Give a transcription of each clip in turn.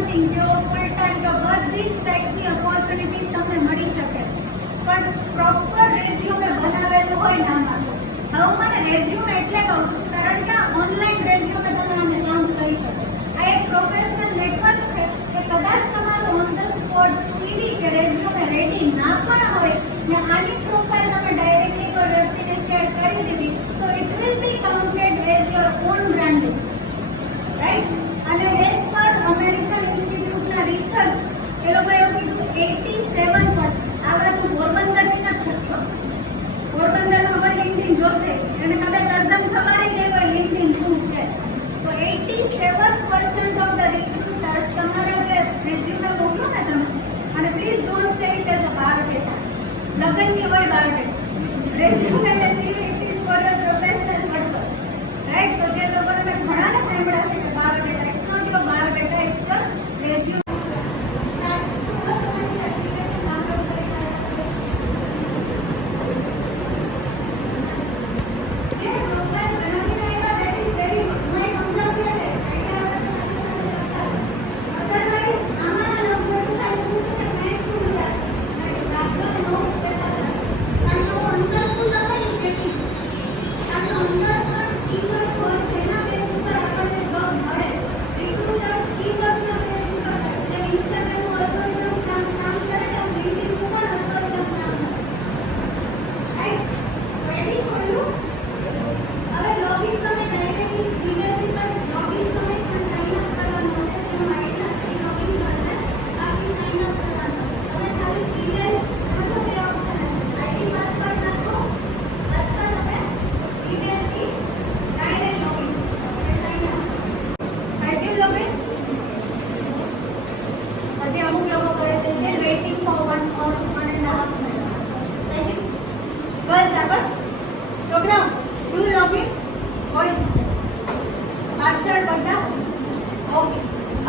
Freelancing જો full time જો બધી જ ટાઈપની ઓપોર્ચ્યુનિટીઝ તમને મળી શકે છે, પણ પ્રોપર રેઝ્યુમે બનાવેલું હોય નામાં. હવે મને રેઝ્યુમે એટલે કહું છું કારણ કે ઓનલાઈન રેઝ્યુમે તમે આને કામ કરી શકો. આ એક પ્રોફેશનલ નેટવર્ક છે કે કદાચ તમારું ઓન ધ સ્પોટ સીવી કે રેઝ્યુમે રેડી ના પણ હોય ને આની પ્રોફાઇલ તમે ડાયરેક્ટલી કોઈ વ્યક્તિને શેર કરી દીધી તો it will be counted as your own branding, right? અને એઝ પર અમેરિકન ઇન્સ્ટિટ્યૂટના રિસર્ચ એ લોકોએ એવું કીધું 87%. આ વાત પોરબંદરની નથી થતી. પોરબંદરમાં કોઈ લિંક્ડઇન જોશે અને કદાચ અડધમ ખબર નહીં હોય લિંક્ડઇન શું છે, તો 87% ઓફ ધ રિક્રુટર્સ તમારા જે રેઝ્યુમે મોકલો ને તમે, અને please don't say it as a biodata. લગ્નની હોય બાયોડેટા, રેઝ્યુમે ને CV it is for your professional purpose, right? તો જે લોકોને મેં ઘણાને સાંભળ્યા છે કે biodata, it's not your biodata, it's your resume.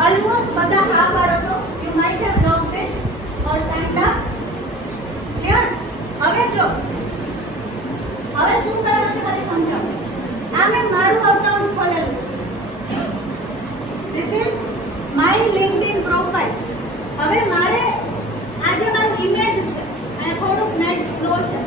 Almost બધા હા પાડો છો. You might have logged in or signed up. Clear? હવે જો હવે શું કરવાનું છે ખાલી સમજાવો. આ મેં મારું અકાઉન્ટ ખોલેલું છે. This is my LinkedIn profile. હવે મારે આ જે મારું ઇમેજ છે અને થોડુંક નેટ સ્લો છે.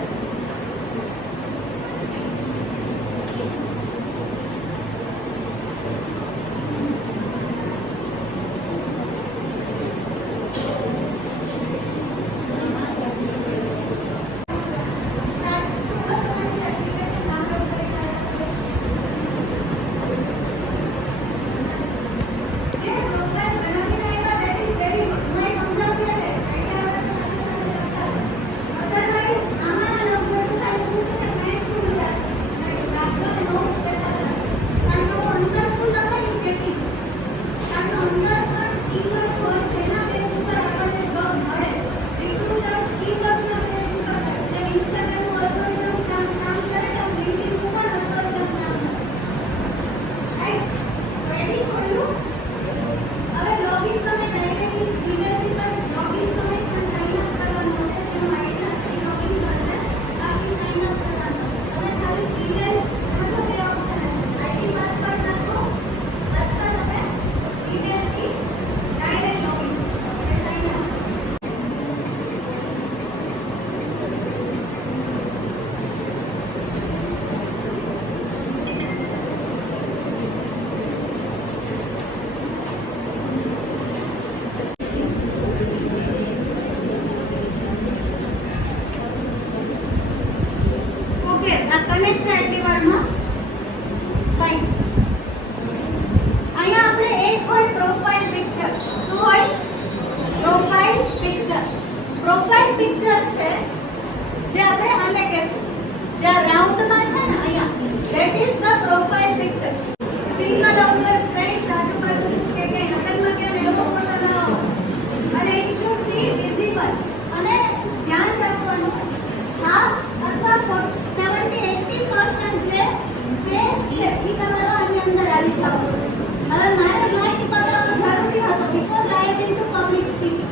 પ્રોફાઇલ પિક્ચર છે જે આપણે આને કહેશું, જે રાઉન્ડમાં છે ને અહીંયા, that is the profile picture. Single outline friends આજુબાજુ કે નકલમાં કેમ એવો ફોટો ના હોય અને ઇટ શુડ બી વિઝિબલ. અને ધ્યાન રાખવાનું હાફ અથવા 70-80% જે ફેસ છે એ તમારો આની અંદર આવી જાવ છો. હવે મારે લાઈટ બતાવવો જરૂરી હતો because I am into public speaking.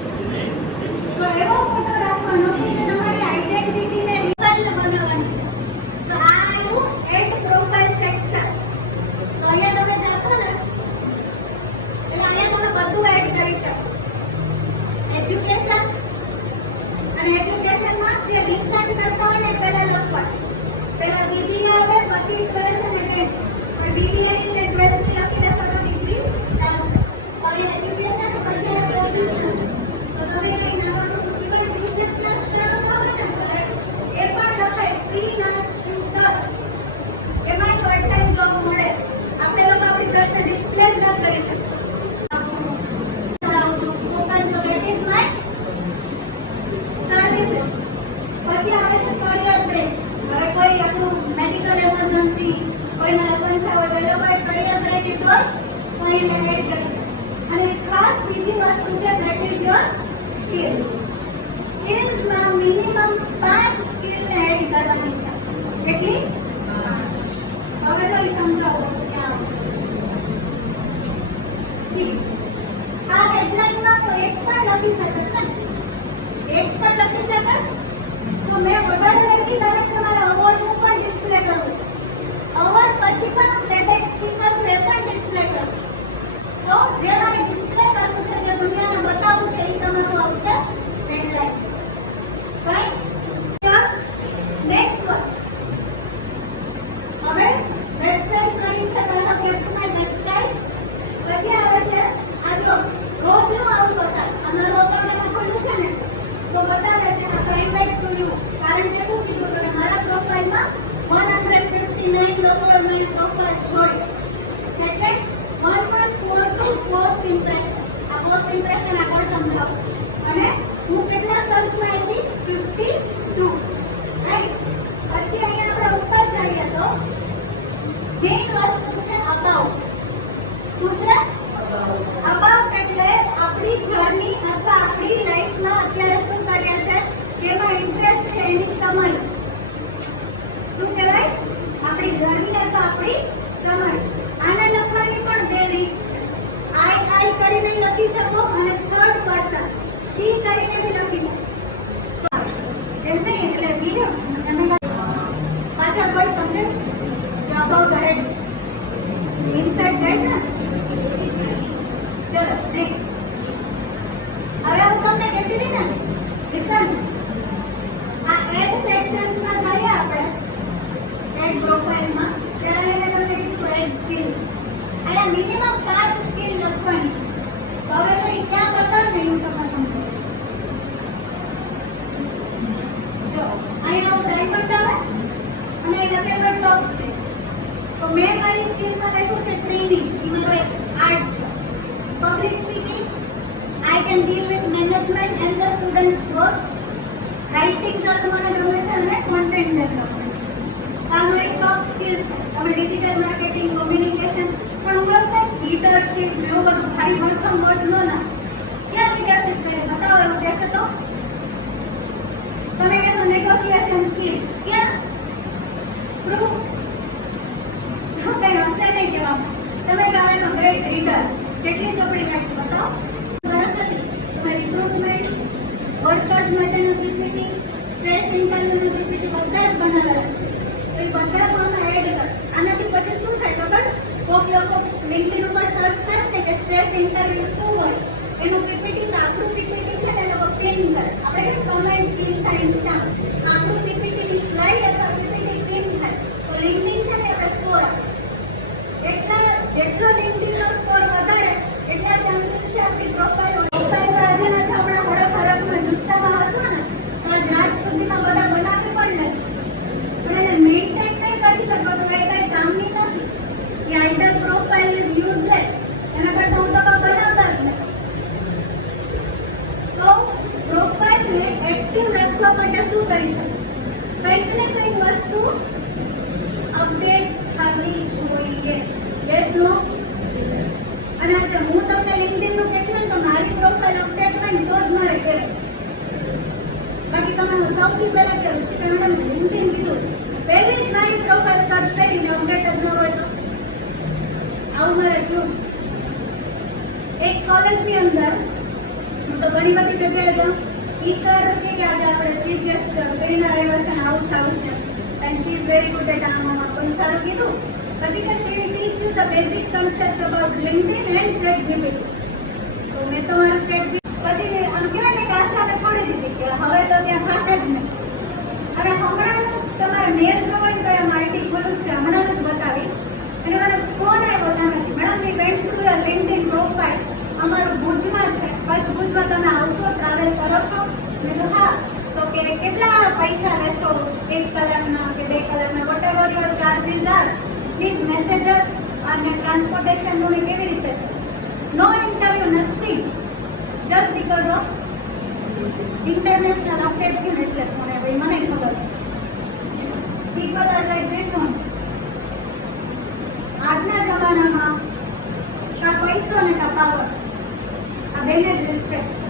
તો એવો ફોટો રાખવાનો કે જે તમારી આઈડેન્ટિટીને રિવાઇલ બનાવવાની છે. તો આ આવ્યું એડ પ્રોફાઇલ સેક્શન. તો અહીંયા તમે જશો ને એટલે અહીંયા તમે બધું એડ કરી શકો. બરોબર, તો એને એડ કરી શકો. અને ખાસ બીજી વસ્તુ છે ધેટ ઇઝ યોર સ્કિલ્સ. સ્કિલ્સમાં મિનિમમ 5 સ્કિલને એડ કરવાની છે. કેટલી? હવે જો સમજાવો તો ક્યાં આવશે. સી આ હેડલાઇનમાં તો એક પણ લખી શકે ને, એક પણ લખી શકે તો મેં વધારે નથી કારણ કે મારા અવોર્ડનું પણ ડિસ્પ્લે કરવું છે. અવોર્ડ પછી પણ ટેટેક્સ સ્પીકર છે એ પણ ડિસ્પ્લે કરવું. તો જે મારે ડિસ્પ્લે કરવું છે, જે દુનિયાને બતાવવું છે, એ તમારું આવશે હેડલાઇન. રાઈટ? Next one. હવે વેબસાઇટ કઈ છે? તમારા પ્લેટફોર્મની વેબસાઇટ. પછી આવે છે આ જો રોજનું આવું બતાવે. અમારું અકાઉન્ટમાં ખોલ્યું છે ને તો બતાવે છે આ પ્રાઇવેટ ટુ યુ. કારણ કે શું કીધું કે મારા પ્રોફાઇલમાં 159 લોકોએ મારી પ્રોફાઇલ જોઈ. Second 1142 post impressions. આ પોસ્ટ ઇમ્પ્રેશન આગળ સમજાવું. અને હું કેટલા સર્ચમાં હતી? 52. રાઈટ? પછી અહીંયા આપણે ઉપર જઈએ તો મેઇન વસ્તુ છે અબાઉટ. શું છે? અબાઉટ એટલે આપણી જર્ની અથવા આપણી લાઈફમાં અત્યારે શું કરીએ છે, કેમાં ઇન્ટરેસ્ટ છે, એની સમય. શું કહેવાય? આપણી જર્ની અથવા આપણી સમય. આને લખવાની પણ બે રીત છે. આઈ કરીને લખી શકો અને થર્ડ પર્સન શી કરીને બી લખી શકો. એમ નહીં એટલે બીજો પાછળ કોઈ સમજે છે કે અબાઉટ હેડ ઇનસાઇડ જાય ને. ચલો નેક્સ્ટ. હવે હું તમને કહેતી હતી ને, લિસન. આ એડ સેક્શન્સમાં જઈએ આપણે એડ પ્રોફાઇલમાં. ત્યારે એને તમને કીધું એડ સ્કિલ. અહીંયા મિનિમમ 5 સ્કિલ લખવાની છે. તો હવે તો એ ક્યાં બતાવી હું તમને સમજો. જો અહીંયા ડાયમંડ આવે અને એ લખેલું ટોપ સ્કિલ્સ. તો મેં મારી સ્કિલમાં લખ્યું છે ટ્રેનિંગ. એ મારો એક આર્ટ છે. Public speaking, I can deal with management and the students' work. Writing કરવાનું મને ગમે છે અને content development. આ મારી ટોપ સ્કિલ્સ છે. તમે ડિજિટલ માર્કેટિંગ, કોમ્યુનિકેશન, પણ હું લખીશ લીડરશિપ, એવું બધું ભારી ભરખમ વર્ડ્સ ન ના. ક્યાં લીડરશિપ કરે બતાવો એવું કહેશે તો તમે કહેશો નેગોશિએશન સ્કિલ. ક્યાં? પ્રૂફ. હા કઈ હશે નહીં કહેવામાં. તમે કહો એમ ગ્રેટ રીડર. કેટલી ચોપડી વાંચી બતાવો. સરસ હતી. તમારી રિક્રુટમેન્ટ, વર્કર્સ માટેનું પીપીટી, સ્ટ્રેસ ઇન્ટરવ્યુનું પીપીટી બધા જ બનાવેલા છે. તો એ બધામાં અમે એડ કર. આનાથી પછી શું થાય ખબર છે? કોઈક લોકો લિંક્ડઇન ઉપર સર્ચ કરે ને કે સ્ટ્રેસ ઇન્ટરવ્યુ શું હોય, એનું પીપીટી તો આપણું પીપીટી છે ને એ લોકો પિન કરે. આપણે કેમ કમેન્ટ પિન થાય ઇન્સ્ટા, આપણું પીપીટીની સ્લાઇડ અથવા પીપીટી પિન થાય. તો લિંક્ડઇન છે ને આપણે સ્કોર આપે. એટલા જેટલો લિંક્ડઇનનો સ્કોર વધારે એટલા ચાન્સીસ છે આપણી પ્રોફાઇલ આજે ના છે આપણા હરકમાં જુસ્સામાં હશો ને તો આજ રાત સુધીમાં બધા બનાવી પણ લેશે. પણ એને મેન્ટેન નહીં કરી શકો તો એ કઈ કામની નથી. એ આઈડલ પ્રોફાઇલ ઇઝ યુઝલેસ. એના કરતાં હું તો બનાવતા જ નહીં. તો પ્રોફાઇલને એક્ટિવ રાખવા માટે શું કરી શકો? કંઈક ને કંઈક વસ્તુ અપડેટ થવી જોઈએ. Yes no? અને આજે હું તમને લિંક્ડઇન નું કહેતી હોય તો મારી પ્રોફાઇલ અપડેટ હોય ને તો જ મારે કરે. બાકી તમે સૌથી પહેલા કરું છે કે મેડમ લિંક્ડઇન કીધું પહેલી જ મારી પ્રોફાઇલ સર્ચ કરીને અપડેટ જ ન હોય તો આવું મારે થયું છે. એક કોલેજની અંદર હું તો ઘણી બધી જગ્યાએ જાઉં. ઈ સર કે આજે આપણે ચીફ ગેસ્ટ ટ્રેનર આવ્યા છે ને આવું છે and she is very good at આમાં પણ સારું કીધું. પછી કે she will teach you the basic concepts about LinkedIn and ChatGPT. તો મેં તો મારું ચેટ પછી આમ કહેવાય ને કે આશાને છોડી દીધી કે હવે તો ત્યાં થશે જ નહીં. અને હમણાંનું જ તમારે મેલ જોવો ને તો એમ આઈડી ખોલું જ છે. હમણાંનું જ બતાવીશ. અને મને ફોન આવ્યો સામેથી, madam we went through your LinkedIn profile. અમારું ભુજમાં છે, કચ્છ ભુજમાં તમે આવશો, ટ્રાવેલ કરો છો? મેં તો હા. તો કે કેટલા પૈસા લેશો? 1 કલાકના કે 2 કલાકના, whatever your charges are, please messages. અને ટ્રાન્સપોર્ટેશનનું કેવી રીતે છે? No interview nothing, just because of international update થયું એટલે ફોન આવ્યો. મને ખબર છે people are like this on. આજના જમાનામાં પાવર. આ બેને જ રિસ્પેક્ટ છે.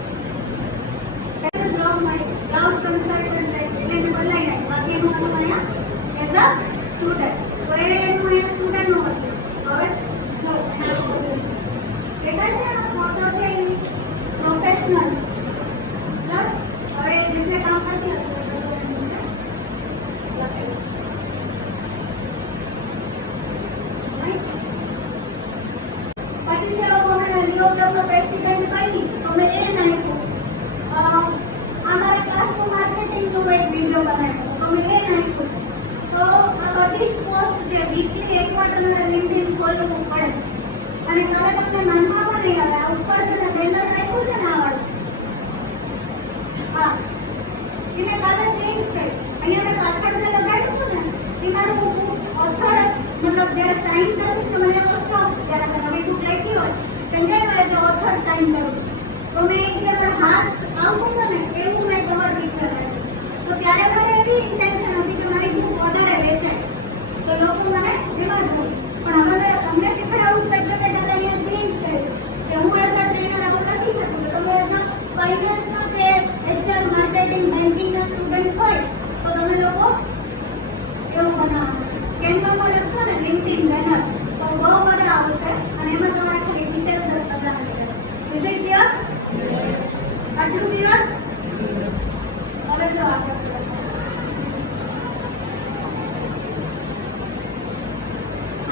જોબ મળી ક્લાઉડ કન્સલ્ટન્ટ એટલે એને બદલાઈ નાખ્યું. બાકી એનું હતું અહીંયા એઝ અ સ્ટુડન્ટ. તો એનું અહીંયા સ્ટુડન્ટનું હતું. હવે જો એટલે છે એનો ફોટો છે એ પ્રોફેશનલ છે. પ્લસ હવે જે કામ કરતી હશે પછી જે લોકોને લિયોગ્રામનો પ્રેસિડેન્ટ બની તો મેં એ નાખ્યું. અમારા ક્લાસનું માર્કેટિંગનું એક વિડીયો બનાવ્યો તો મેં એ નાખ્યું છે. તો આ બધી જ પોસ્ટ છે વીકલી એકવાર તમારે લિંક્ડઇન ખોલવું પડે. અને કાલે તમને નામમાં નહીં આવે. આ ઉપર છે ને બેનર રાખ્યું છે ને આ વાળું. હા એને કાલે ચેન્જ કરી. અહીંયા મેં પાછળ જે લગાડ્યું હતું ને એ મારું ઓથર મતલબ જ્યારે સાઇન કરતી તો મને એવો શોખ જ્યારે મેં નવી બુક લખી હોય કેમ કે એઝ ઓથર સાઇન કરું છું. તો મેં જે મારા હાથ આવતું હતું ને એવું મેં કવર પિક્ચર રાખ્યું. તો ત્યારે મારે એવી ઇન્ટેન્શન હતી કે મારી બુક વધારે વેચાય તો લોકો મને એમાં જોવે. પણ હવે મેં તમને શીખડાવું તો એટલે મેં અહીંયા ચેન્જ કર્યું કે હું એઝ અ ટ્રેનર આવું લખી શકું. તો તમે એઝ અ ફાઇનાન્સના કે એચઆર માર્કેટિંગ બેન્કિંગના સ્ટુડન્ટ્સ હોય તો તમે લોકો એવું બનાવવાનું છે. કેન્વામાં લખશો ને લિંક્ડઇન બેનર તો બહુ બધા આવશે અને એમાં તમારે ખાલી ડિટેલ્સ બતાવવાની રહેશે. Is it clear? આટલું ક્લિયર? હવે જો આગળ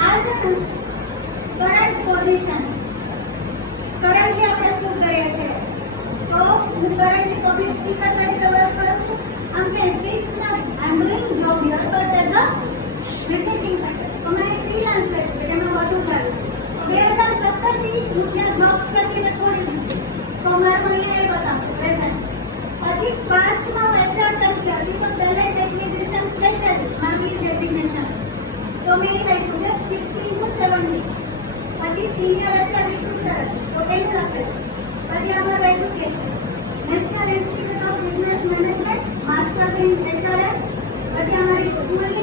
આ છે ને કરંટ પોઝિશન છે. કરંટલી આપણે શું કરીએ છીએ તો હું કરંટલી પબ્લિક સ્પીકર તરીકે વર્ક કરું છું. આમ કે ફિક્સ ના I am doing job here but as a visiting faculty. તો મેં ફ્રીલાન્સ કર્યું છે એમાં બધું ચાલ્યું છે. તો 2017 થી હું જ્યાં જોબ્સ કરતી મેં છોડી દીધી તો મારું અહીંયા એ બતાવશું પ્રેઝન્ટ. પછી પાસ્ટમાં હું એચઆર તરીકે હતી તો ટેલેન્ટ એક્વિઝિશન સ્પેશિયાલિસ્ટ મારું ઈ ડેઝિગ્નેશન. તો મેં એ લખ્યું છે 16 to 17. પછી સિનિયર એચઆર રિક્રુટર તો એનું લખેલું. પછી અમારું education national institute of business management masters in HRM. પછી અમારી સ્કૂલની